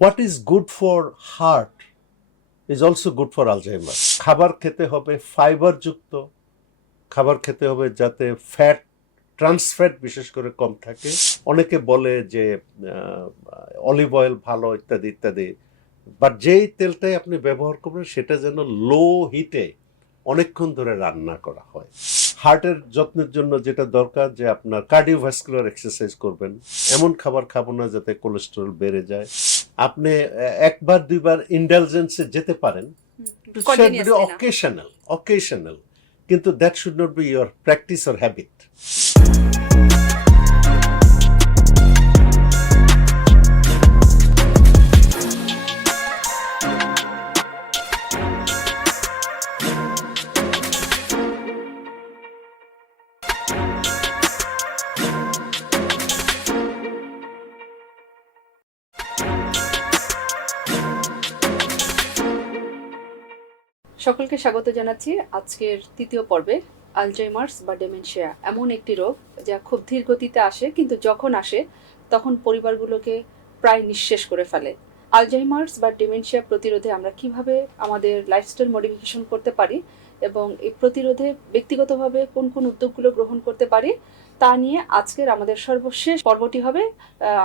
What is good for heart is also good for Alzheimer. খাবার খেতে হবে ফাইবারযুক্ত, খাবার খেতে হবে যাতে ফ্যাট, ট্রান্সফ্যাট বিশেষ করে কম থাকে। অনেকে বলে যে অলিভ অয়েল ভালো ইত্যাদি ইত্যাদি, বাট যেই তেলটাই আপনি ব্যবহার করবেন সেটা যেন লো হিটে অনেকক্ষণ ধরে রান্না করা হয়। হার্টের যত্নের জন্য যেটা দরকার যে আপনার কার্ডিওভাস্কুলার এক্সারসাইজ করবেন, এমন খাবার খাবো না যাতে কোলেস্টেরল বেড়ে যায়। আপনি একবার দুইবার ইন্ডালজেন্সে যেতে পারেন, অকেশনাল, কিন্তু that should not be your practice or habit. সকলকে স্বাগত জানাচ্ছি আজকের তৃতীয় পর্বে। আলজাইমার্স বা ডেমেনশিয়া এমন একটি রোগ যা খুব ধীর গতিতে আসে, কিন্তু যখন আসে তখন পরিবারগুলোকে প্রায় নিঃশেষ করে ফেলে। আলজাইমার্স বা ডেমেনশিয়া প্রতিরোধে আমরা কিভাবে আমাদের লাইফস্টাইল মডিফিকেশন করতে পারি এবং এই প্রতিরোধে ব্যক্তিগতভাবে কোন কোন উদ্যোগগুলো গ্রহণ করতে পারি তা নিয়ে আজকের আমাদের সর্বশেষ পর্বটি হবে।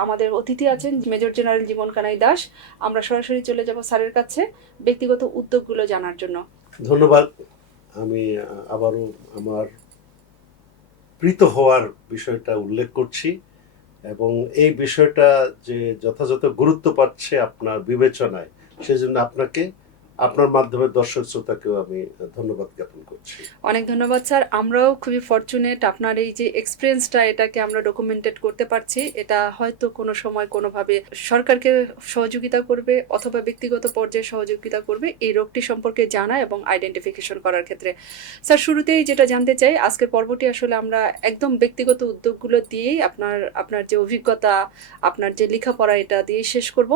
আমাদের অতিথি আছেন মেজর জেনারেল জীবন কানাই দাস। আমরা সরাসরি চলে যাব স্যারের কাছে ব্যক্তিগত উদ্যোগগুলো জানার জন্য। ধন্যবাদ। আমি আবারও আমার প্রীত হওয়ার বিষয়টা উল্লেখ করছি এবং এই বিষয়টা যে যথাযথ গুরুত্ব পাচ্ছে আপনার বিবেচনায়, সেজন্য আপনাকে, আপনার মাধ্যমে দর্শক শ্রোতাকেও আমি ধন্যবাদ জ্ঞাপন করছি। অনেক ধন্যবাদ স্যার। আমরাও খুবই ফরচুনেট, আপনার এই যে এক্সপিরিয়েন্সটা এটাকে আমরা ডকুমেন্টেড করতে পারছি। এটা হয়তো কোনো সময় কোনোভাবে সরকারকে সহযোগিতা করবে অথবা ব্যক্তিগত পর্যায়ে সহযোগিতা করবে এই রোগটি সম্পর্কে জানা এবং আইডেন্টিফিকেশন করার ক্ষেত্রে। স্যার, শুরুতেই যেটা জানতে চাই, আজকের পর্বটি আসলে আমরা একদম ব্যক্তিগত উদ্যোগগুলো দিয়েই আপনার যে অভিজ্ঞতা, আপনার যে লেখাপড়া, এটা দিয়েই শেষ করব।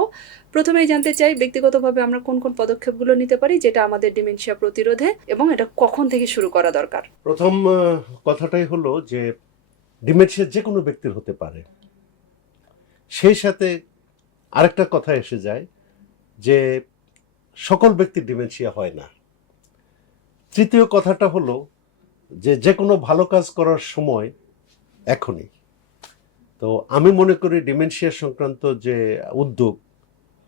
প্রথমেই জানতে চাই ব্যক্তিগতভাবে আমরা কোন কোন পদক্ষেপগুলো নিতে পারি যেটা আমাদের ডিমেনশিয়া প্রতিরোধে, এবং এটা কখন থেকে শুরু করা দরকার। প্রথম কথাটাই হলো যে ডিমেনশিয়া যে কোনো ব্যক্তির হতে পারে। সেই সাথে আরেকটা কথা এসে যায় যে সকল ব্যক্তির ডিমেনশিয়া হয় না। তৃতীয় কথাটা হলো যে যে কোনো ভালো কাজ করার সময় এখনই। তো আমি মনে করি ডিমেনশিয়া সংক্রান্ত যে উদ্যোগ,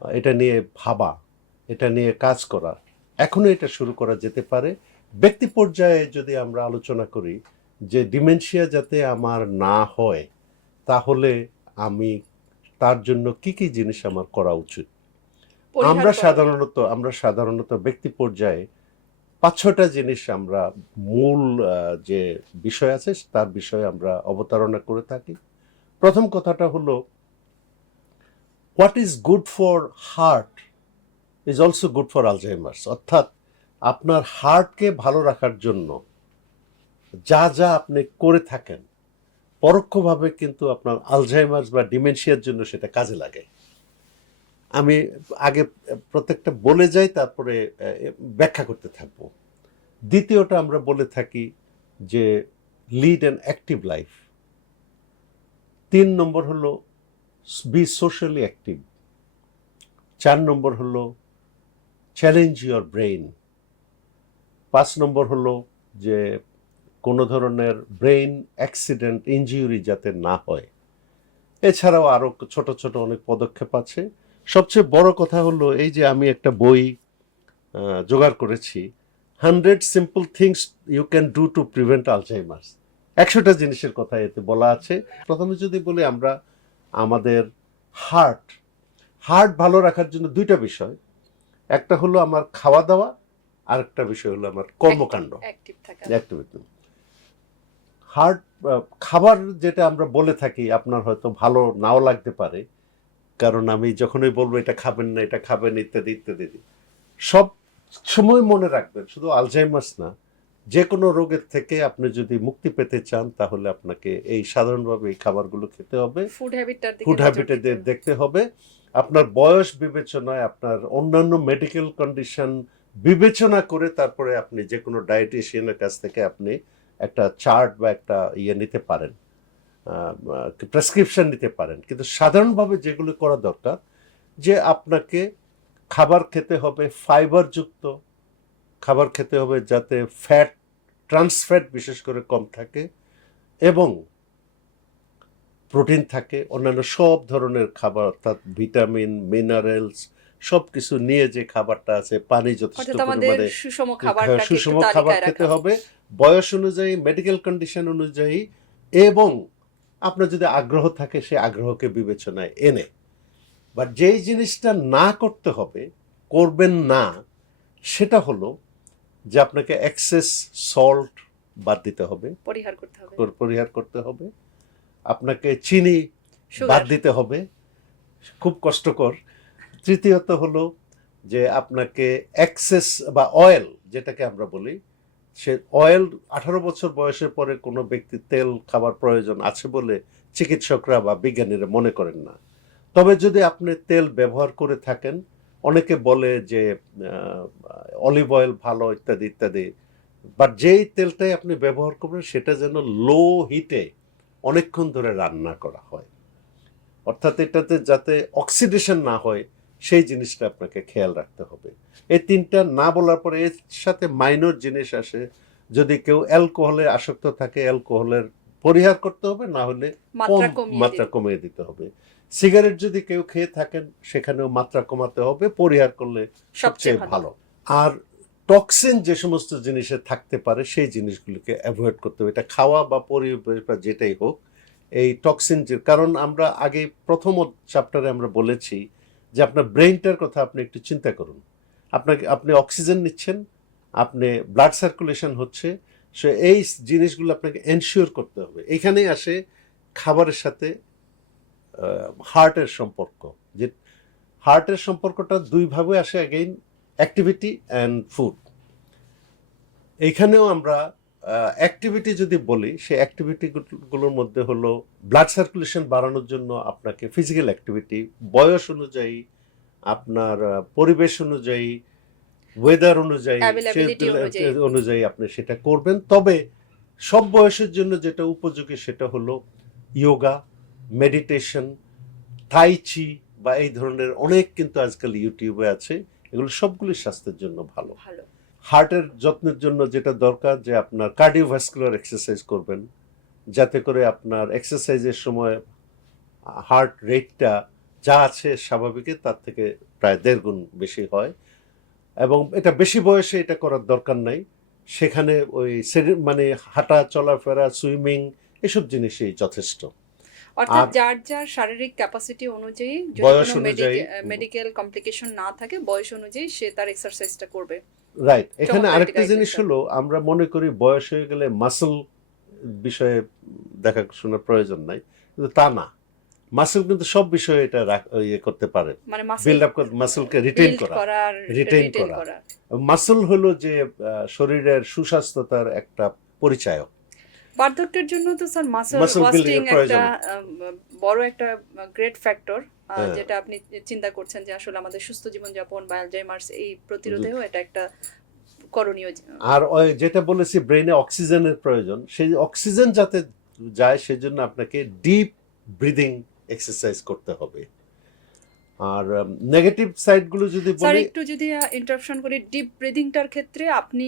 এটা নিয়ে ভাবা, এটা নিয়ে কাজ করা, এখনই এটা শুরু করা যেতে পারে। ব্যক্তি পর্যায়ে যদি আমরা আলোচনা করি যে ডিমেনশিয়া যাতে আমার না হয়, তাহলে আমি তার জন্য কি কি জিনিস আমার করা উচিত। আমরা সাধারণত ব্যক্তি পর্যায়ে 5-6টা জিনিস আমরা মূল যে বিষয় আছে তার বিষয়ে আমরা অবতারণা করে থাকি। প্রথম কথাটা হলো what is good for heart is also good for Alzheimer's. অর্থাৎ আপনার হার্টকে ভালো রাখার জন্য যা যা আপনি করে থাকেন, পরোক্ষভাবে কিন্তু আপনার আলজাইমার্স বা ডিমেনশিয়ার জন্য সেটা কাজে লাগে। আমি আগে প্রত্যেকটা বলে যাই, তারপরে ব্যাখ্যা করতে থাকবো। দ্বিতীয়টা আমরা বলে থাকি যে লিড অ্যান অ্যাক্টিভ লাইফ। 3 নম্বর হলো বি সোশ্যালি অ্যাক্টিভ। 4 নম্বর হলো চ্যালেঞ্জ ইউর ব্রেইন। 5 নম্বর হলো যে কোনো ধরনের ব্রেইন অ্যাক্সিডেন্ট, ইনজিউরি যাতে না হয়। এছাড়াও আরও ছোট ছোট অনেক পদক্ষেপ আছে। সবচেয়ে বড় কথা হলো এই যে আমি একটা বই জোগাড় করেছি, 100 simple things you can do to prevent Alzheimer's. 100টা জিনিসের কথা এতে বলা আছে। প্রথমে যদি বলি আমরা আমাদের হার্ট ভালো রাখার জন্য 2টা বিষয়, একটা হলো আমার খাওয়া দাওয়া, আর একটা বিষয় হলো আমার কর্মকাণ্ড, অ্যাক্টিভিটি। হার্ট খাবার যেটা আমরা বলে থাকি আপনার হয়তো ভালো নাও লাগতে পারে, কারণ আমি যখনই বলবো এটা খাবেন না, এটা খাবেন ইত্যাদি ইত্যাদি, সব সময় মনে রাখবেন শুধু আলজাইমার্স না, যে কোনো রোগের থেকে আপনি যদি মুক্তি পেতে চান তাহলে আপনাকে এই সাধারণভাবে এই খাবারগুলো খেতে হবে, ফুড হ্যাবিটে দেখতে হবে। আপনার বয়স বিবেচনায়, আপনার অন্যান্য মেডিকেল কন্ডিশন বিবেচনা করে তারপরে আপনি যে কোনো ডায়েটিশিয়ানের কাছ থেকে আপনি একটা চার্ট বা একটা নিতে পারেন, প্রেসক্রিপশন নিতে পারেন। কিন্তু সাধারণভাবে যেগুলো করা দরকার যে আপনাকে খাবার খেতে হবে ফাইবারযুক্ত, খাবার খেতে হবে যাতে ফ্যাট, ট্রান্সফ্যাট বিশেষ করে কম থাকে, এবং প্রোটিন থাকে, অন্যান্য সব ধরনের খাবার অর্থাৎ ভিটামিন, মিনারেলস সব কিছু নিয়ে যে খাবারটা আছে, পানি যথেষ্ট অর্থাৎ আমাদের পরিমাণে, সুষম খাবারটাকে একটু সুষম খাবার তালিকায় খেতে রাখা। হবে বয়স অনুযায়ী, মেডিকেল কন্ডিশন অনুযায়ী, এবং আপনার যদি আগ্রহ থাকে সেই আগ্রহকে বিবেচনায় এনে। বাট যেই জিনিসটা না করতে হবে, করবেন না, সেটা হলো যে আপনাকে এক্সেস সল্ট বাদ দিতে হবে, পরিহার করতে হবে, পরিহার করতে হবে। আপনাকে চিনি সুগার বাদ দিতে হবে, খুব কষ্টকর। তৃতীয়ত হলো যে আপনাকে এক্সেস বা অয়েল, যেটাকে আমরা বলি, সে অয়েল 18 বছর বয়সের পরে কোনো ব্যক্তি তেল খাবার প্রয়োজন আছে বলে চিকিৎসকরা বা বিজ্ঞানীরা মনে করেন না। তবে যদি আপনি তেল ব্যবহার করে থাকেন, অনেকে বলে যে অলিভ অয়েল ভালো ইত্যাদি ইত্যাদি, বাট যেই তেলটাই আপনি ব্যবহার করবেন সেটা যেন লো হিটে অনেকক্ষণ ধরে রান্না করা হয়, অর্থাৎ এটাতে যাতে অক্সিডেশন না হয় সেই জিনিসটা আপনাকে খেয়াল রাখতে হবে। এই তিনটা না বলার পরে এর সাথে মাইনর জিনিস আসে, যদি কেউ অ্যালকোহলে আসক্ত থাকে অ্যালকোহলের পরিহার করতে হবে, না হলে মাত্রা কমিয়ে দিতে হবে। সিগারেট যদি কেউ খেয়ে থাকেন সেখানেও মাত্রা কমাতে হবে, পরিহার করলে সবচেয়ে ভালো। আর টক্সিন যে সমস্ত জিনিসে থাকতে পারে সেই জিনিসগুলোকে অ্যাভয়েড করতে হবে, এটা খাওয়া বা পরিবেশ বা যেটাই হোক। এই টক্সিন, যে কারণ আমরা আগে প্রথম চ্যাপ্টারে আমরা বলেছি যে আপনার ব্রেইনটার কথা আপনি একটু চিন্তা করুন। আপনি অক্সিজেন নিচ্ছেন, আপনি ব্লাড সার্কুলেশন হচ্ছে, সো এই জিনিসগুলো আপনাকে এনশিওর করতে হবে। এখানেই আসে খাবারের সাথে হার্টের সম্পর্ক, যে হার্টের সম্পর্কটা দুইভাবে আসে, অ্যাগেইন অ্যাক্টিভিটি অ্যান্ড ফুড। এইখানেও আমরা অ্যাক্টিভিটি যদি বলি, সেই অ্যাক্টিভিটিগুলোর মধ্যে হলো ব্লাড সার্কুলেশন বাড়ানোর জন্য আপনাকে ফিজিক্যাল অ্যাক্টিভিটি বয়স অনুযায়ী, আপনার পরিবেশ অনুযায়ী, ওয়েদার অনুযায়ী, অনুযায়ী আপনি সেটা করবেন। তবে সব বয়সের জন্য যেটা উপযোগী সেটা হলো ইয়োগা, মেডিটেশন, তাইচি বা এই ধরনের অনেক কিন্তু আজকাল ইউটিউবে আছে, এগুলো সবগুলি স্বাস্থ্যের জন্য ভালো। হার্টের যত্নের জন্য যেটা দরকার যে আপনার কার্ডিওভাস্কুলার এক্সারসাইজ করবেন, যাতে করে আপনার এক্সারসাইজের সময় হার্ট রেটটা যা আছে স্বাভাবিকের তার থেকে প্রায় 1.5 গুণ বেশি হয়, এবং এটা বেশি বয়সে এটা করার দরকার নাই। সেখানে ওই মানে হাঁটা চলাফেরা, সুইমিং, এসব জিনিসই যথেষ্ট। অর্থাৎ যার যার শারীরিক ক্যাপাসিটি অনুযায়ী, বয়স অনুযায়ী, মেডিকেল কমপ্লিকেশন না থাকে, বয়স অনুযায়ী সে তার এক্সারসাইজটা করবে। রাইট। এখানে আরেকটা জিনিস হলো, আমরা মনে করি বয়স হয়ে গেলে মাসল বিষয়ে দেখাশোনার প্রয়োজন নাই, কিন্তু তা না। মাসল কিন্তু সব বিষয়ে এটা ইয়ে করতে পারে, মানে বিল্ড আপ করে, মাসলকে রিটেইন করা। মাসল হলো যে শরীরের সুস্বাস্থ্যতার একটা পরিচায়ক। বার্ধক্যের জন্য তো স্যার মাসল ওয়াস্টিং একটা বড় একটা গ্রেট ফ্যাক্টর, যেটা আপনি চিন্তা করছেন যে আসলে আমাদের সুস্থ জীবনযাপন বা অ্যালজাইমার্স এই প্রতিরোধেও এটা একটা করণীয়। আর যেটা বলেছি ব্রেইনে অক্সিজেনের প্রয়োজন, সেই অক্সিজেন যাতে যায় সেজন্য আপনাকে ডিপ ব্রিদিং এক্সারসাইজ করতে হবে। আর নেগেটিভ সাইডগুলো যদি বলি, স্যার একটু যদি ইন্টারাপশন করি, ডিপ ব্রিদিংটার ক্ষেত্রে আপনি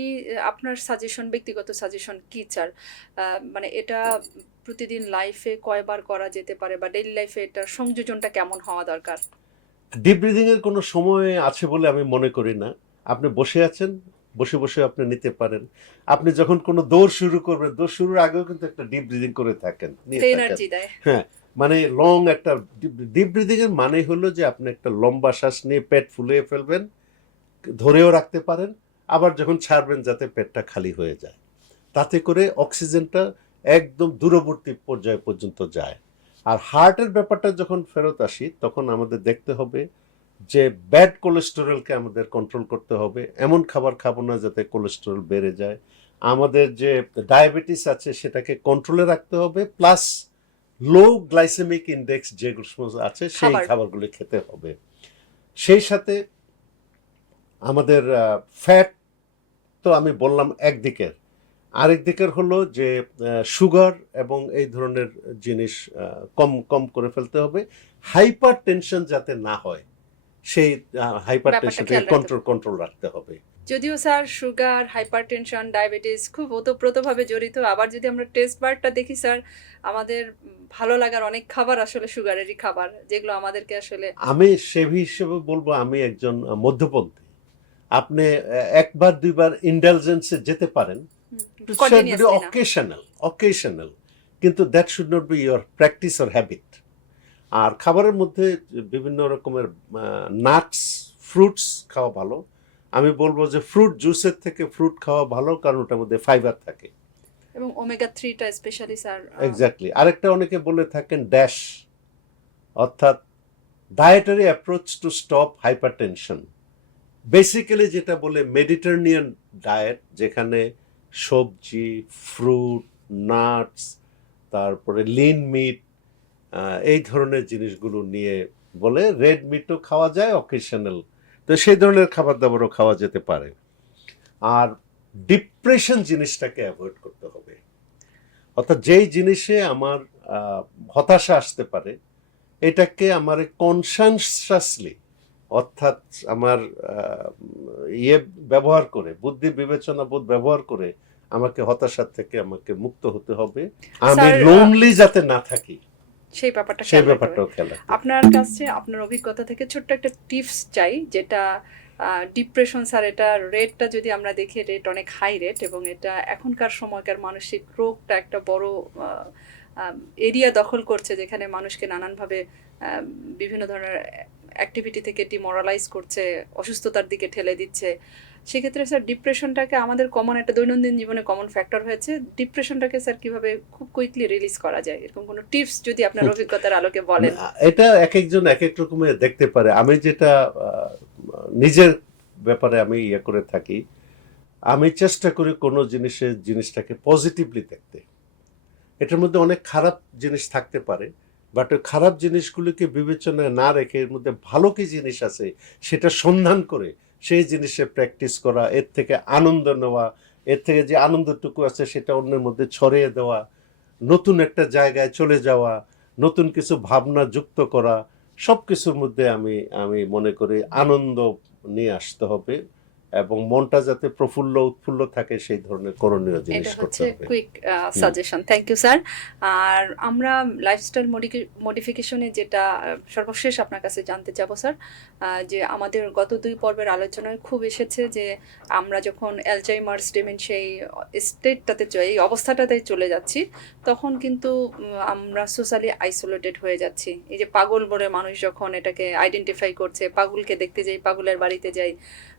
আপনার সাজেশন, ব্যক্তিগত সাজেশন কি স্যার? মানে এটা প্রতিদিন লাইফে কয়বার করা যেতে পারে, বা ডেইলি লাইফে এটার সংযোজনটা কেমন হওয়া দরকার? ডিপ ব্রিদিং এর কোনো সময় আছে বলে আমি মনে করি না। আপনি বসে আছেন, বসে বসে আপনি নিতে পারেন। আপনি যখন কোনো দৌড় শুরু করবেন, দৌড় শুরুর আগেও কিন্তু একটা ডিপ ব্রিদিং করে থাকেন, এনার্জি দেয়। হ্যাঁ, মানে লং একটা ডিপ ব্রিদিং এর মানে হলো যে আপনি একটা লম্বা শ্বাস নিয়ে পেট ফুলিয়ে ফেলবেন, ধরেও রাখতে পারেন, আবার যখন ছাড়বেন যাতে পেটটা খালি হয়ে যায়, তাতে করে অক্সিজেনটা একদম দূরবর্তী পর্যায় পর্যন্ত যায়। আর হার্টের ব্যাপারটা যখন ফেরত আসি, তখন আমাদের দেখতে হবে যে ব্যাড কোলেস্টেরলকে আমাদের কন্ট্রোল করতে হবে। এমন খাবার খাবো না যাতে কোলেস্টেরল বেড়ে যায়। আমাদের যে ডায়াবেটিস আছে সেটাকে কন্ট্রোলে রাখতে হবে, প্লাস লো গ্লাইসেমিক ইন্ডেক্স যেগুলো আছে সেই খাবারগুলো খেতে হবে। সেই সাথে আমাদের ফ্যাট তো আমি বললাম একদিকের, আরেক দিকের হলো যে সুগার এবং এই ধরনের জিনিস কম কম করে ফেলতে হবে। হাইপার টেনশন যাতে না হয় সেই হাইপার ব্যাপারটা টেনশনটাকে খেয়াল রাখতে কন্ট্রোল রাখতে হবে। যদিও স্যার সুগার, হাইপারটেনশন, ডায়াবেটিস খুব ওতপ্রোতভাবে জড়িত। আবার যদি আমরা টেস্ট বারটা দেখি স্যার, আমাদের ভালো লাগার অনেক খাবার আসলে সুগারেরই খাবার, যেগুলো আমাদেরকে আসলে আমি সে হিসেবে বলবো আমি একজন মধ্যপন্থী। আপনি একবার দুইবার ইন্ডালজেন্সে যেতে পারেন, কন্টিনিউয়াসলি না। অকেশনাল, কিন্তু that should not be your practice or habit. আর খাবারের মধ্যে বিভিন্ন রকমের নাটস, ফ্রুটস খাওয়া ভালো। আমি বলবো যে ফ্রুট জুসের থেকে ফ্রুট খাওয়া ভালো, কারণ ওটার মধ্যে ফাইবার থাকে। এবং ওমেগা 3টা স্পেশালি স্যার। এক্স্যাক্টলি। আরেকটা অনেকে বলে থাকেন ড্যাশ, অর্থাৎ dietary approach to stop hypertension. Basically যেটা বলে মেডিটারেনিয়ান ডায়েট, যেখানে সবজি, ফ্রুট, নাটস, তারপরে লিন মিট, এই ধরনের জিনিসগুলো নিয়ে বলে। রেড মিটও খাওয়া যায় অকেশনাল, তো সেই ধরনের খাবার দাবারও খাওয়া যেতে পারে। আর ডিপ্রেশন জিনিসটাকে অ্যাভয়েড করতে হবে, অর্থাৎ যেই জিনিসে আমার হতাশা আসতে পারে, এটাকে আমার কনসাসলি, অর্থাৎ আমার ব্যবহার করে, বুদ্ধি বিবেচনা বোধ ব্যবহার করে আমাকে হতাশার থেকে আমাকে মুক্ত হতে হবে। আমি স্যার, লোনলি যাতে না থাকি, সেই ব্যাপারটা সেই ব্যাপারটাও খেয়াল রাখতে হবে। আপনার কাছে আপনার অভিজ্ঞতা থেকে ছোট্ট একটা টিপস চাই, যেটা ডিপ্রেশন স্যার, এটা রেটটা যদি আমরা দেখি, রেট অনেক হাই রেট, এবং এটা এখনকার সময়কার মানসিক রোগটা একটা বড় এরিয়া দখল করছে, যেখানে মানুষকে নানানভাবে বিভিন্ন ধরনের অ্যাক্টিভিটি থেকে ডিমোরালাইজ করছে, অসুস্থতার দিকে ঠেলে দিচ্ছে। সেক্ষেত্রে স্যার ডিপ্রেশনটাকে আমাদের কমন একটা দৈনন্দিন জীবনে কমন ফ্যাক্টর হয়েছে, ডিপ্রেশনটাকে স্যার কিভাবে খুব কুইকলি রিলিজ করা যায়, এরকম কোনো টিপস যদি আপনার অভিজ্ঞতার আলোকে বলেন। এটা এক একজন এক এক রকমের দেখতে পারে। আমি যেটা নিজের ব্যাপারে আমি করে থাকি, আমি চেষ্টা করি কোনো জিনিসটাকে পজিটিভলি দেখতে। এটার মধ্যে অনেক খারাপ জিনিস থাকতে পারে, বাট ওই খারাপ জিনিসগুলোকে বিবেচনায় না রেখে এর মধ্যে ভালো কি জিনিস আছে সেটা সন্ধান করে সেই জিনিসে প্র্যাকটিস করা, এর থেকে আনন্দ নেওয়া, এর থেকে যে আনন্দটুকু আছে সেটা অন্যের মধ্যে ছড়িয়ে দেওয়া, নতুন একটা জায়গায় চলে যাওয়া, নতুন কিছু ভাবনা যুক্ত করা, সব কিছুর মধ্যে আমি মনে করি আনন্দ নিয়ে আসতে হবে, এবং মনটা যাতে প্রফুল্ল উৎফুল্ল থাকে সেই ধরনের করণীয় জিনিস এটা করতে হচ্ছে হবে। Quick suggestion. Thank you sir. আর আমরা লাইফস্টাইল মডিফিকেশনে যেটা সর্বশেষ আপনার কাছে জানতে চাবো স্যার, যে আমাদের গত 2 পর্বের আলোচনায় খুব এসেছে যে আমরা যখন অ্যালজাইমার্স ডিমেনশিয়া এই স্টেটটাতে, এই অবস্থাটাতে চলে যাচ্ছি, তখন কিন্তু আমরা সোশ্যালি আইসোলেটেড হয়ে যাচ্ছি। এই যে পাগল বলে মানুষ যখন এটাকে আইডেন্টিফাই করছে, পাগলকে দেখতে যাই, পাগলের বাড়িতে যাই,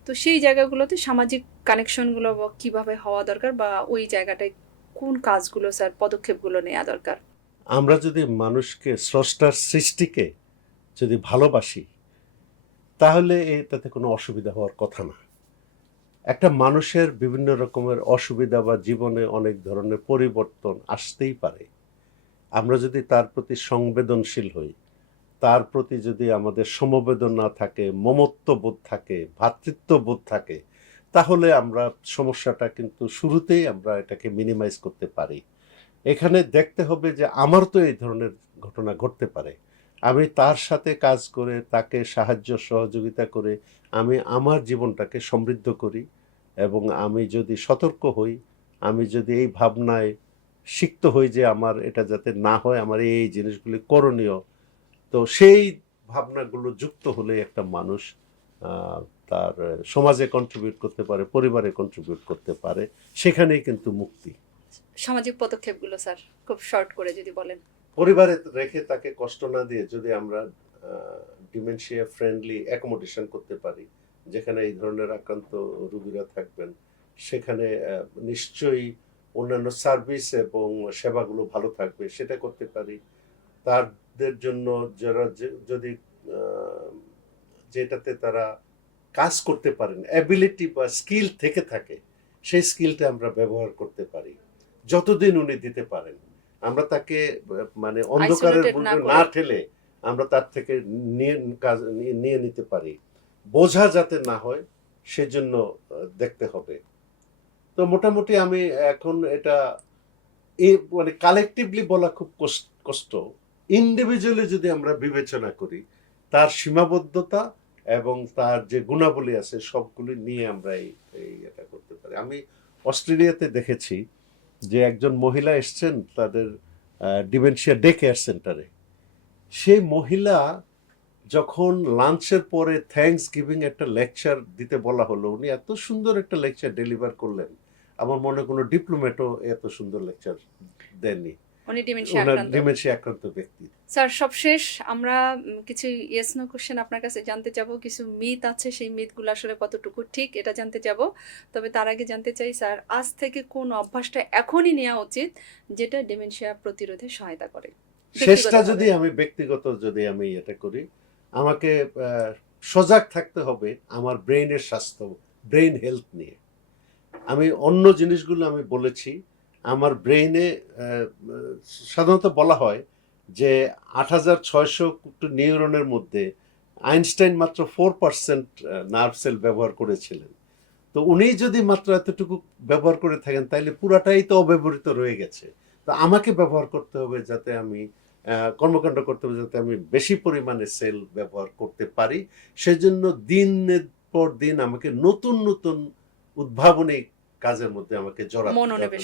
তো সেই জায়গাগুলোতে সামাজিক কানেকশনগুলো কিভাবে হওয়া দরকার, বা ওই জায়গাটায় কোন কাজগুলো স্যার, পদক্ষেপগুলো নেওয়া দরকার? আমরা যদি মানুষকে, স্রষ্টার সৃষ্টিকে যদি ভালোবাসি, তাহলে এটাতে কোনো অসুবিধা হওয়ার কথা না। একটা মানুষের বিভিন্ন রকমের অসুবিধা বা জীবনে অনেক ধরনের পরিবর্তন আসতেই পারে। আমরা যদি তার প্রতি সংবেদনশীল হই, তার প্রতি যদি আমাদের সমবেদনা থাকে, মমত্ববোধ থাকে, ভ্রাতৃত্ববোধ থাকে, তাহলে আমরা সমস্যাটা কিন্তু শুরুতেই আমরা এটাকে মিনিমাইজ করতে পারি। এখানে দেখতে হবে যে আমার তো এই ধরনের ঘটনা ঘটতে পারে, আমি তার সাথে কাজ করে, তাকে সাহায্য সহযোগিতা করে আমি আমার জীবনটাকে সমৃদ্ধ করি, এবং আমি যদি সতর্ক হই, আমি যদি এই ভাবনায় সিক্ত হই যে আমার এটা যাতে না হয়, আমার এই জিনিসগুলি করণীয়, তো সেই ভাবনাগুলো যুক্ত হলে একটা মানুষ তার সমাজে কন্ট্রিবিউট করতে পারে, পরিবারে কন্ট্রিবিউট করতে পারে, সেখানেই কিন্তু মুক্তি। সামাজিক পদক্ষেপগুলো স্যার খুব শর্ট করে যদি বলেন। পরিবারে রেখে তাকে কষ্ট না দিয়ে যদি আমরা ডিমেনশিয়া ফ্রেন্ডলি অ্যাকোমোডেশন করতে পারি, যেখানে এই ধরনের আক্রান্ত রোগীরা থাকবেন, সেখানে নিশ্চয়ই অন্যান্য সার্ভিস এবং সেবাগুলো ভালো থাকবে, সেটা করতে পারি। তাদের জন্য যারা যদি যেটাতে তারা কাজ করতে পারেন, অ্যাবিলিটি বা স্কিল থেকে থাকে, সেই স্কিলটা আমরা ব্যবহার করতে পারি যতদিন উনি দিতে পারেন। আমরা তাকে মানে অন্ধকারের মধ্যে না ঠেলে আমরা তার থেকে নিয়ে নিতে পারি, বোঝা যাতে না হয় সেজন্য দেখতে হবে। তো মোটামুটি আমি এখন এটা মানে কালেকটিভলি বলা খুব কষ্ট, ইন্ডিভিজুয়ালি যদি আমরা বিবেচনা করি, তার সীমাবদ্ধতা এবং তার যে গুণাবলী আছে সবগুলি নিয়ে আমরা এটা করতে পারি। আমি অস্ট্রেলিয়াতে দেখেছি যে একজন মহিলা এসছেন তাদের ডিমেনশিয়া ডে কেয়ার সেন্টারে। সেই মহিলা যখন লাঞ্চের পরে থ্যাঙ্কস গিভিং একটা লেকচার দিতে বলা হলো, উনি এত সুন্দর একটা লেকচার ডেলিভার করলেন, আমার মনে হয় কোনো ডিপ্লোমেটও এত সুন্দর লেকচার দেননি। উনি ডিমেনশিয়া ওনার আক্রান্ত। ডিমেনশিয়া আক্রান্ত ব্যক্তি। স্যার সবশেষ আমরা কিছু ইয়েস নো কোশ্চেন আপনার কাছে জানতে যাব, কিছু মিথ আছে, সেই মিথগুলো আসলে কতটুকু ঠিক এটা জানতে যাব। তবে তার আগে জানতে চাই স্যার, আজ থেকে কোন অভ্যাসটা এখনই নেওয়া উচিত যেটা ডিমেনশিয়া প্রতিরোধে সহায়তা করে? শেষটা যদি আমি ব্যক্তিগত যদি আমি এটা করি, আমাকে সজাগ থাকতে হবে আমার ব্রেইনের স্বাস্থ্য, ব্রেইন হেলথ নিয়ে। আমি অন্য জিনিসগুলো আমি বলেছি, আমার ব্রেইনে সাধারণত বলা হয় যে ৮৬০০ নিউরনের মধ্যে আইনস্টাইন মাত্র 4% নার্ভ সেল ব্যবহার করেছিলেন। তো উনি যদি মাত্র এতটুকু ব্যবহার করে থাকেন তাহলে পুরাটাই তো অব্যবহৃত রয়ে গেছে। তো আমাকে ব্যবহার করতে হবে যাতে আমি কর্মকাণ্ড করতে হবে যাতে আমি বেশি পরিমাণে সেল ব্যবহার করতে পারি। সেজন্য দিনের পর দিন আমাকে নতুন নতুন উদ্ভাবনী কাজের মধ্যে আমাকে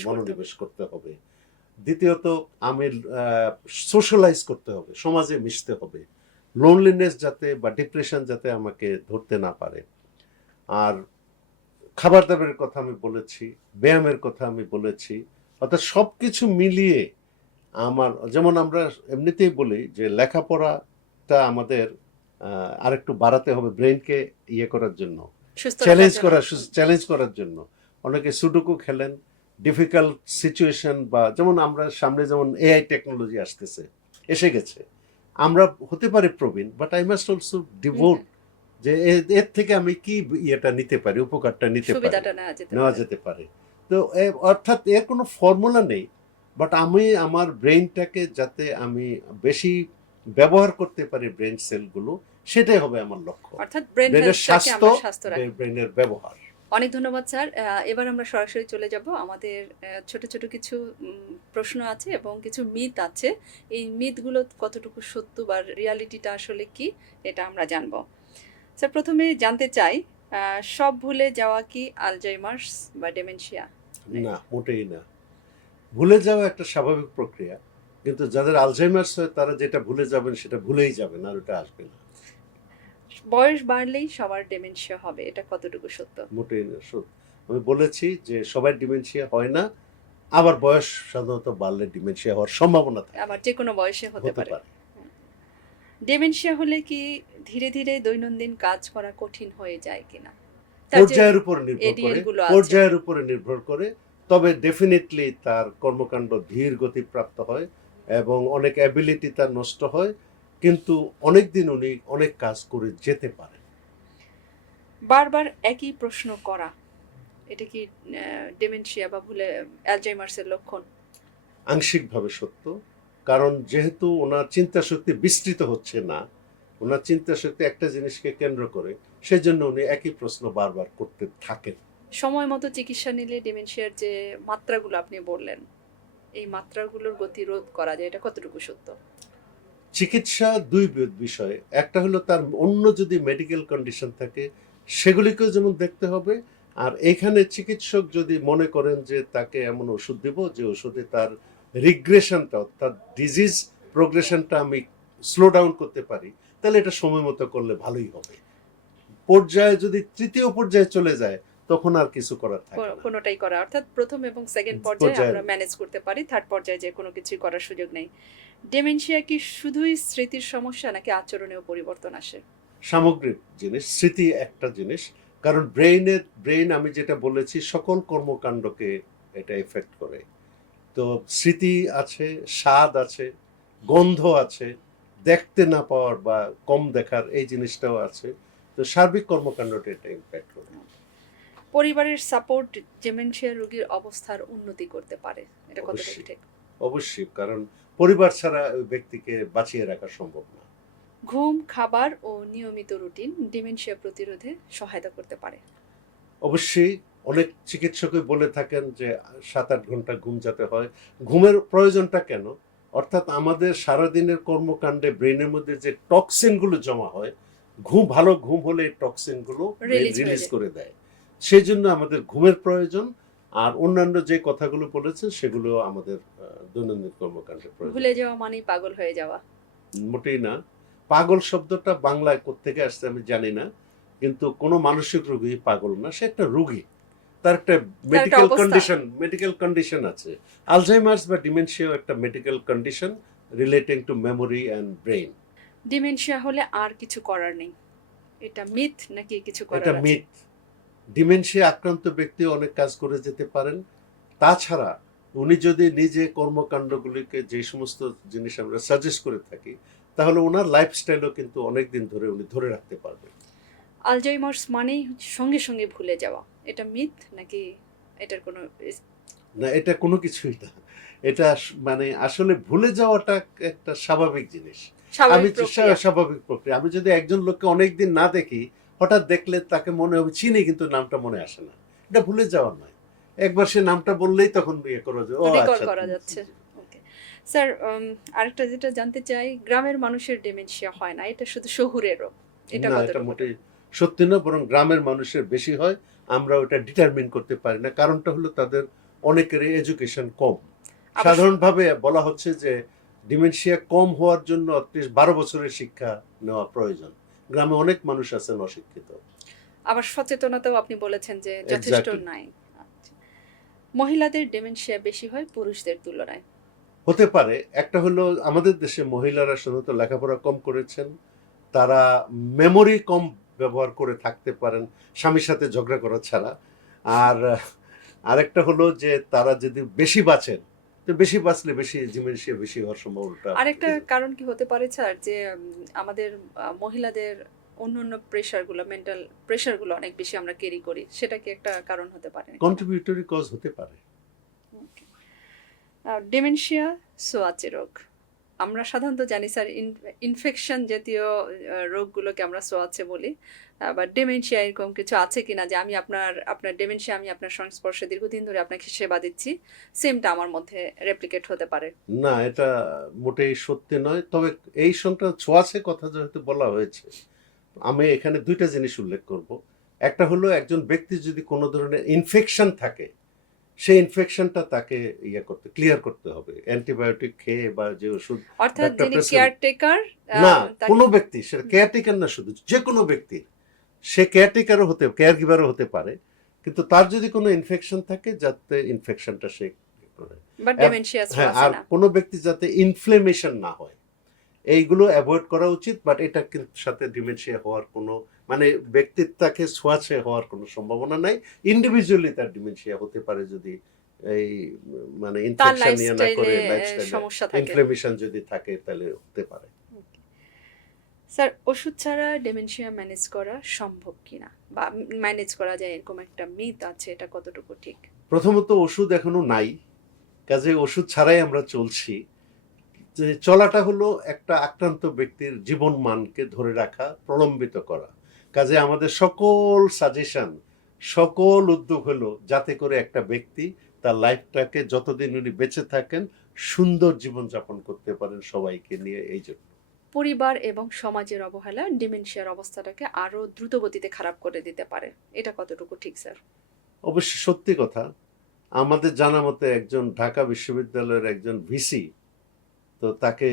মনোনিবেশ করতে হবে। দ্বিতীয়ত আমি সোশ্যালাইজ করতে হবে, সমাজে মিশতে হবে, লোনলিনেস যাতে বা ডিপ্রেশন যাতে আমাকে ধরতে না পারে। আর খাবার দাবারের কথা আমি বলেছি, ব্যায়ামের কথা আমি বলেছি, অর্থাৎ সবকিছু মিলিয়ে আমার, যেমন আমরা এমনিতেই বলি যে লেখাপড়াটা আমাদের আরেকটু বাড়াতে হবে ব্রেইনকে ইয়ে করার জন্য, চ্যালেঞ্জ করার জন্য। অনেকে সুডুকু খেলেন, ডিফিকাল্ট সিচুয়েশন, বা যেমন আমরা সামনে যেমন এআই টেকনোলজি আসতেছে, এসে গেছে, আমরা হতে পারি প্রবীণ, but I must also devote যে এর থেকে আমি কি ইয়েটা নিতে পারি, উপকারটা নিতে পারি, নেওয়া যেতে পারে। তো অর্থাৎ এর কোনো ফর্মুলা নেই, বাট আমি আমার ব্রেইনটাকে যাতে আমি বেশি ব্যবহার করতে পারি, ব্রেন সেলগুলো, সেটাই হবে আমার লক্ষ্য, অর্থাৎ ব্রেনের স্বাস্থ্য, ব্রেনের ব্যবহার। অনেক ধন্যবাদ স্যার। এবার আমরা সরাসরি চলে যাব, আমাদের ছোট ছোট কিছু প্রশ্ন আছে এবং কিছু মিথ আছে, এই মিথগুলো কতটুকু সত্য বা রিয়ালিটিটা আসলে কি এটা আমরা জানবো। স্যার প্রথমে জানতে চাই, সব ভুলে যাওয়া কি আলজাইমার্স বা ডেমেনশিয়া? না, মোটেই না। ভুলে যাওয়া একটা স্বাভাবিক প্রক্রিয়া, কিন্তু যাদের আলজাইমার্স হয় তারা যেটা ভুলে যাবেন সেটা ভুলেই যাবেন, আর ওটা আসবে না। বয়স বাড়লেই সবার ডিমেনশিয়া হবে, এটা কতটুকু সত্য? মোটেই না সত্য। আমি বলেছি যে সবার ডিমেনশিয়া হয় না, আবার বয়স সাধারণত বাড়লে ডিমেনশিয়া হওয়ার সম্ভাবনা থাকে, আবার যে কোনো বয়সে হতে পারে। ডিমেনশিয়া হলে কি ধীরে ধীরে দৈনন্দিন কাজ করা কঠিন হয়ে যায় কিনা? পর্যায়ের উপরে নির্ভর করে, তবে ডেফিনেটলি তার কর্মকাণ্ড ধীর গতি প্রাপ্ত হয় এবং অনেক অ্যাবিলিটি তার নষ্ট হয়, কিন্তু অনেক দিন উনি অনেক কাজ করে যেতে পারেন। বারবার একই প্রশ্ন করা, এটা কি ডিমেনশিয়া বা ভুলে অ্যালজাইমার্সের লক্ষণ? আংশিকভাবে সত্য, কারণ যেহেতু ওনার চিন্তা শক্তি বিস্তৃত হচ্ছে না, ওনার চিন্তা শক্তি একটা জিনিসকে কেন্দ্র করে, সেজন্য উনি একই প্রশ্ন বারবার করতে থাকেন। সময় মতো চিকিৎসা নিলে ডিমেনশিয়ার যে মাত্রাগুলো আপনি বললেন, এই মাত্রাগুলোর গতিরোধ করা যায়, এটা কতটুকু সত্য? চিকিৎসা দুই বিষয়, একটা হলো তার অন্য যদি মেডিকেল কন্ডিশন থাকে সেগুলিকেও যেমন দেখতে হবে, আর এখানে চিকিৎসক যদি মনে করেন যে তাকে এমন ওষুধ দেব যে ওষুধে তার রিগ্রেশনটা, অর্থাৎ ডিজিজ প্রোগ্রেশনটা আমি স্লো ডাউন করতে পারি, তাহলে এটা সময় মতো করলে ভালোই হবে। পর্যায়ে যদি তৃতীয় পর্যায়ে চলে যায় তখন আর কিছু করার থাকে না, কোনোটাই করা, অর্থাৎ প্রথম এবং সেকেন্ড পর্যায়ে আমরা ম্যানেজ করতে পারি, থার্ড পর্যায়ে যে কোনো কিছু করার সুযোগ নেই। ডিমেনশিয়া কি শুধুই স্মৃতির সমস্যা নাকি আচরণেও পরিবর্তন আসে? সামগ্রিক জিনিস, স্মৃতি একটা জিনিস, কারণ ব্রেইন আমি যেটা বলেছি সকল কর্মকাণ্ডকে এটা এফেক্ট করে। তো স্মৃতি আছে, স্বাদ আছে, গন্ধ আছে, দেখতে না পাওয়ার বা কম দেখার এই জিনিসটাও আছে, তো সার্বিক কর্মকাণ্ডটা এটা ইম্প্যাক্ট করে। পরিবারের সাপোর্ট ডিমেনশিয়া রোগীর অবস্থার উন্নতি করতে পারে, এটা কতটুকু ঠিক? অবশ্যই, কারণ পরিবার ছাড়া ওই ব্যক্তিকে বাঁচিয়ে রাখা সম্ভব না। ঘুম, খাবার ও নিয়মিত রুটিন ডিমেনশিয়া প্রতিরোধে সহায়তা করতে পারে। অবশ্যই, অনেক চিকিৎসকই বলে থাকেন যে 7-8 ঘন্টা ঘুম যাতে হয়। ঘুমের প্রয়োজনটা কেন? অর্থাৎ আমাদের সারাদিনের কর্মকাণ্ডে ব্রেনের মধ্যে যে টক্সিনগুলো জমা হয়, ভালো ঘুম হলে টক্সিন গুলো Release হয়ে রিলিজ যায়। করে দেয়। সেই জন্য আমাদের ঘুমের প্রয়োজন। আর অন্যান্য যে কথাগুলো বলেছেন সেগুলো আমাদের দৈনন্দিন কর্মকাণ্ডের প্রয়োজন। ভুলে যাওয়া মানেই পাগল হয়ে যাওয়া। মোটেই না। পাগল শব্দটা বাংলায় কোত্থেকে আসছে আমি জানি না, কিন্তু কোনো মানসিক রোগী পাগল না, সে একটা রোগী। তার একটা তার একটা অবস্থা। মেডিকেল কন্ডিশন আছে। আলঝাইমার্স বা ডিমেনশিয়া একটা medical condition relating to memory and brain. Dementia হলে আর কিছু করার নেই, এটা মিথ নাকি কিছু এটা করার আছে? মিথ। ডিমেনশিয়া আক্রান্ত ব্যক্তি অনেক কাজ করে যেতে পারেন। তাছাড়া উনি যদি নিজে কর্মকাণ্ডগুলিকে যে সমস্ত জিনিস আমরা সাজেস্ট করে থাকি, তাহলে ওনার লাইফস্টাইলও কিন্তু অনেক দিন ধরে উনি ধরে রাখতে পারবেন। আলজাইমার্স মানেই সঙ্গে সঙ্গে ভুলে যাওয়া, এটা মিথ নাকি এটার কোনো না, এটা কোনো কিছুই না। এটা মানে আসলে ভুলে যাওয়াটা একটা স্বাভাবিক জিনিস। আমি স্বাভাবিক প্রক্রিয়া? স্বাভাবিক প্রক্রিয়া। আমি যদি একজন লোককে অনেকদিন না দেখি, হঠাৎ দেখলে তাকে মনে হবে চিনি, কিন্তু নামটা মনে আসে না। এটা ভুলে যাওয়া নয়। একবার সে নামটা বললেই তখন ইয়ে করা যায়, ও রিকল আচ্ছা। করা যাচ্ছে। ওকে স্যার, আরেকটা যেটা জানতে চাই, গ্রামের মানুষের ডিমেনশিয়া হয় না, এটা শুধু শহুরে রোগ, এটা না, এটা কতটুকু? মোটেই সত্যি না, বরং গ্রামের মানুষের বেশি হয়। আমরা ওটা ডিটারমিন করতে পারি না, কারণটা হলো তাদের অনেকেরই এডুকেশন কম। আবার সাধারণভাবে বলা হচ্ছে যে ডিমেনশিয়া কম হওয়ার জন্য অ্যাটলিস্ট 12 বছরের শিক্ষা নেওয়া প্রয়োজন। গ্রামে অনেক মানুষ আছেন অশিক্ষিত। আবার সচেতনতাও আপনি বলেছেন যে যথেষ্ট এক্স্যাক্টলি। নাই। আচ্ছা। মহিলাদের ডিমেনশিয়া বেশি হয় পুরুষদের তুলনায়? হতে পারে। একটা হলো আমাদের দেশে মহিলারা সাধারণত লেখাপড়া কম করেছেন, তারা মেমোরি কম ব্যবহার করে থাকতে পারেন স্বামীর সাথে ঝগড়া করা ছাড়া। আর আরেকটা হলো যে তারা যদি বেশি বাঁচেন, তো বেশি বাঁচলে বেশি ডিমেনশিয়া বেশি হওয়ার সম্ভাবনাটা আরেকটা বেড়ে যায়। কারণ কি হতে পারে স্যার, যে আমাদের মহিলাদের অন্যান্য প্রেশারগুলো, মেন্টাল প্রেশারগুলো অনেক বেশি আমরা ক্যারি করি, সেটা কি একটা কারণ হতে পারে? কন্ট্রিবিউটরি কজ হতে পারে। ডিমেনশিয়া সোয়াচে রোগ, আমরা সাধারণত জানি স্যার ইনফেকশন জাতীয় রোগগুলোকে আমরা সোয়াচে বলি, বা ডিমেনশিয়া এরকম কিছু আছে কিনা, যে আমি আপনার ডিমেনশিয়া, আমি আপনার সংস্পর্শে দীর্ঘদিন ধরে আপনাকে সেবা দিচ্ছি, সেমটা আমার মধ্যে রেপ্লিকেট হতে পারে? না, এটা মোটেই সত্যি নয়। তবে এই সংখ্যা ছোঁয়াচে কথা যেহেতু বলা হয়েছে, আমি এখানে দুইটা জিনিস উল্লেখ করব। একটা হলো একজন ব্যক্তি যদি কোনো ধরনের ইনফেকশন থাকে, সেই ইনফেকশনটা তাকে ক্লিয়ার করতে হবে অ্যান্টিবায়োটিক খেয়ে বা যে ওষুধ অর্থাৎ ডাক্তার যিনি প্রেসক্রাইব। কেয়ারটেকার, না, কোনো ব্যক্তি, সেটা কেয়ারটেকার না, শুধু যে কোনো ব্যক্তির, সে কেয়ারটেকারও কেয়ার গিভারও হতে পারে, কিন্তু তার যদি কোনো ইনফেকশন থাকে, যাতে ইনফেকশনটা সে করে। বা ডিমেনশিয়া হ্যাঁ, সোয়াচে আর না? কোনো ব্যক্তি যাতে ইনফ্লেমেশন না হয়, এইগুলো অ্যাভয়েড করা উচিত। বাট এটা কিন্তু সাথে ডিমেনশিয়া হওয়ার কোনো মানে ব্যক্তির তাকে ছোঁয়াচে হওয়ার কোনো সম্ভাবনা নাই। ইন্ডিভিজুয়ালি তার ডিমেনশিয়া হতে পারে যদি এই মানে তার ইনফেকশন নিয়ে না করে লাইফস্টাইলে সমস্যা থাকে। ইনফ্লেমেশন যদি থাকে তাহলে হতে পারে। স্যার, ওষুধ ছাড়া ডিমেনশিয়া ম্যানেজ করা সম্ভব কিনা, বা ম্যানেজ করা যায় এরকম একটা মিথ আছে, এটা কতটুকু ঠিক? প্রথমত ওষুধ এখনো নাই, কাজে ওষুধ ছাড়াই আমরা চলছি। যে চলাটা হলো একটা আক্রান্ত ব্যক্তির জীবন মানকে ধরে রাখা, প্রলম্বিত করা। কাজে আমাদের সকল সাজেশন, সকল উদ্যোগ হলো যাতে করে একটা ব্যক্তি তার লাইফটাকে যতদিন উনি বেঁচে থাকেন সুন্দর জীবন যাপন করতে পারেন সবাইকে নিয়ে। এই জন্য পরিবার এবং সমাজের অবহেলা ডিমেনশিয়ার অবস্থাটাকে আরো দ্রুত গতিতে খারাপ করে দিতে পারে, এটা কতটুকু ঠিক স্যার? অবশ্যই সত্যি কথা। আমাদের জানা মতে একজন ঢাকা বিশ্ববিদ্যালয়ের একজন ভিসি, তো তাকে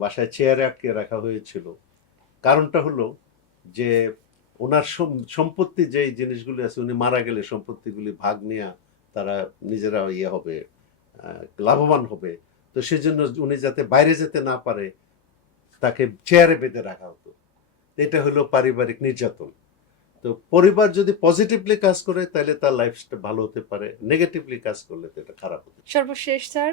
বাসায় চেয়ারে আটকে রাখা হয়েছিল। কারণটা হলো যে ওনার সম্পত্তি যেই জিনিসগুলি আছে, উনি মারা গেলে সম্পত্তিগুলি ভাগ নিয়ে তারা নিজেরা হবে, লাভবান হবে। তো সেজন্য উনি যাতে বাইরে যেতে না পারে, তাকে চেয়ারে বেঁধে রাখা হতো। এটা হলো পারিবারিক নির্যাতন। তো পরিবার যদি পজিটিভলি কাজ করে তাহলে তার লাইফটা ভালো হতে পারে, নেগেটিভলি কাজ করলে তো এটা খারাপ হতে পারে। সর্বশেষ স্যার,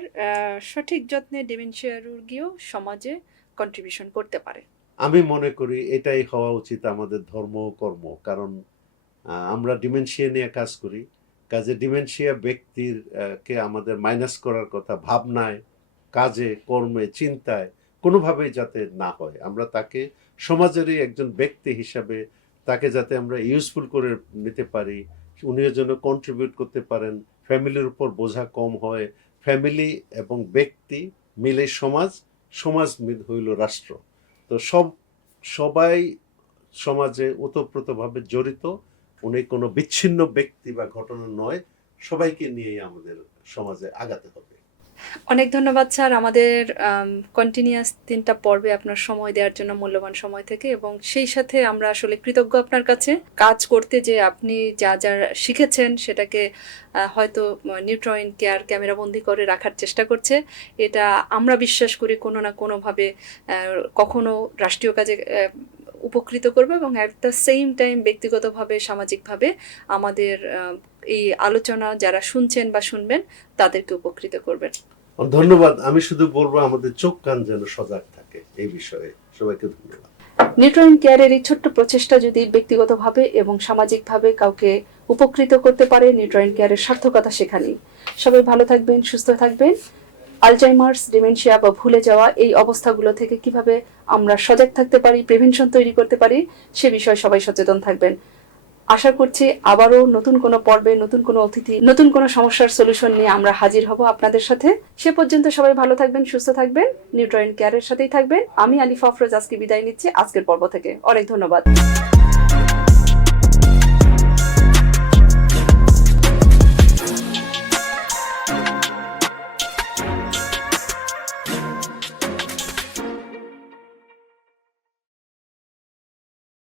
সঠিক যত্নে ডিমেনশিয়া রোগীও সমাজে কন্ট্রিবিউশন করতে পারে? আমি মনে করি এটাই হওয়া উচিত আমাদের ধর্ম ও কর্ম। কারণ আমরা ডিমেনশিয়া নিয়ে কাজ করি, কাজে ডিমেনশিয়া ব্যক্তির কে আমাদের মাইনাস করার কথা ভাবনায়, কাজে, কর্মে, চিন্তায় কোনোভাবেই যাতে না হয়। আমরা তাকে সমাজেরই একজন ব্যক্তি হিসাবে তাকে যাতে আমরা ইউজফুল করে নিতে পারি, উনিও যেন কন্ট্রিবিউট করতে পারেন, ফ্যামিলির উপর বোঝা কম হয়। ফ্যামিলি এবং ব্যক্তি মিলে সমাজ, সমাজ হইল রাষ্ট্র। তো সবাই সমাজে ওতপ্রোতভাবে জড়িত, উনি কোনো বিচ্ছিন্ন ব্যক্তি বা ঘটনা নয়, সবাইকে নিয়েই আমাদের সমাজে আগাতে হবে। অনেক ধন্যবাদ স্যার, আমাদের কন্টিনিউয়াস 3টা পর্বে আপনার সময় দেওয়ার জন্য, মূল্যবান সময় থেকে, এবং সেই সাথে আমরা আসলে কৃতজ্ঞ আপনার কাছে কাজ করতে, যে আপনি যা যা শিখেছেন সেটাকে হয়তো নিউট্রয়েন কেয়ার ক্যামেরাবন্দি করে রাখার চেষ্টা করছে। এটা আমরা বিশ্বাস করি কোনো না কোনোভাবে কখনো রাষ্ট্রীয় কাজে উপকৃত করবে, এবং অ্যাট দ্য সেম টাইম ব্যক্তিগতভাবে সামাজিকভাবে আমাদের এই আলোচনা যারা শুনছেন বা শুনবেন তাদেরকে উপকৃত করবেন। ধন্যবাদ। আমি শুধু বলবো আমাদের চোখ কান যেন সজাগ থাকে এই বিষয়ে। সবাইকে ধন্যবাদ। নিউট্রয়েন কেয়ারের এই ছোট্ট প্রচেষ্টা যদি ব্যক্তিগতভাবে এবং সামাজিকভাবে কাউকে উপকৃত করতে পারে, নিউট্রয়েন কেয়ারের সার্থকতা সেখানেই। সবাই ভালো থাকবেন, সুস্থ থাকবেন। আলজাইমার্স, ডিমেনশিয়া বা ভুলে যাওয়া এই অবস্থাগুলো থেকে কিভাবে আমরা সজাগ থাকতে পারি, প্রিভেনশন তৈরি করতে পারি, সে বিষয়ে সবাই সচেতন থাকবেন। আশা করছি আবারও নতুন কোনো পর্বে, নতুন কোনো অতিথি, নতুন কোনো সমস্যার সলিউশন নিয়ে আমরা হাজির হব আপনাদের সাথে। সে পর্যন্ত সবাই ভালো থাকবেন, সুস্থ থাকবেন, নিউট্রয়েন কেয়ারের সাথেই থাকবেন। আমি আলিফা আফরোজ আজকে বিদায় নিচ্ছি আজকের পর্ব থেকে। অনেক ধন্যবাদ।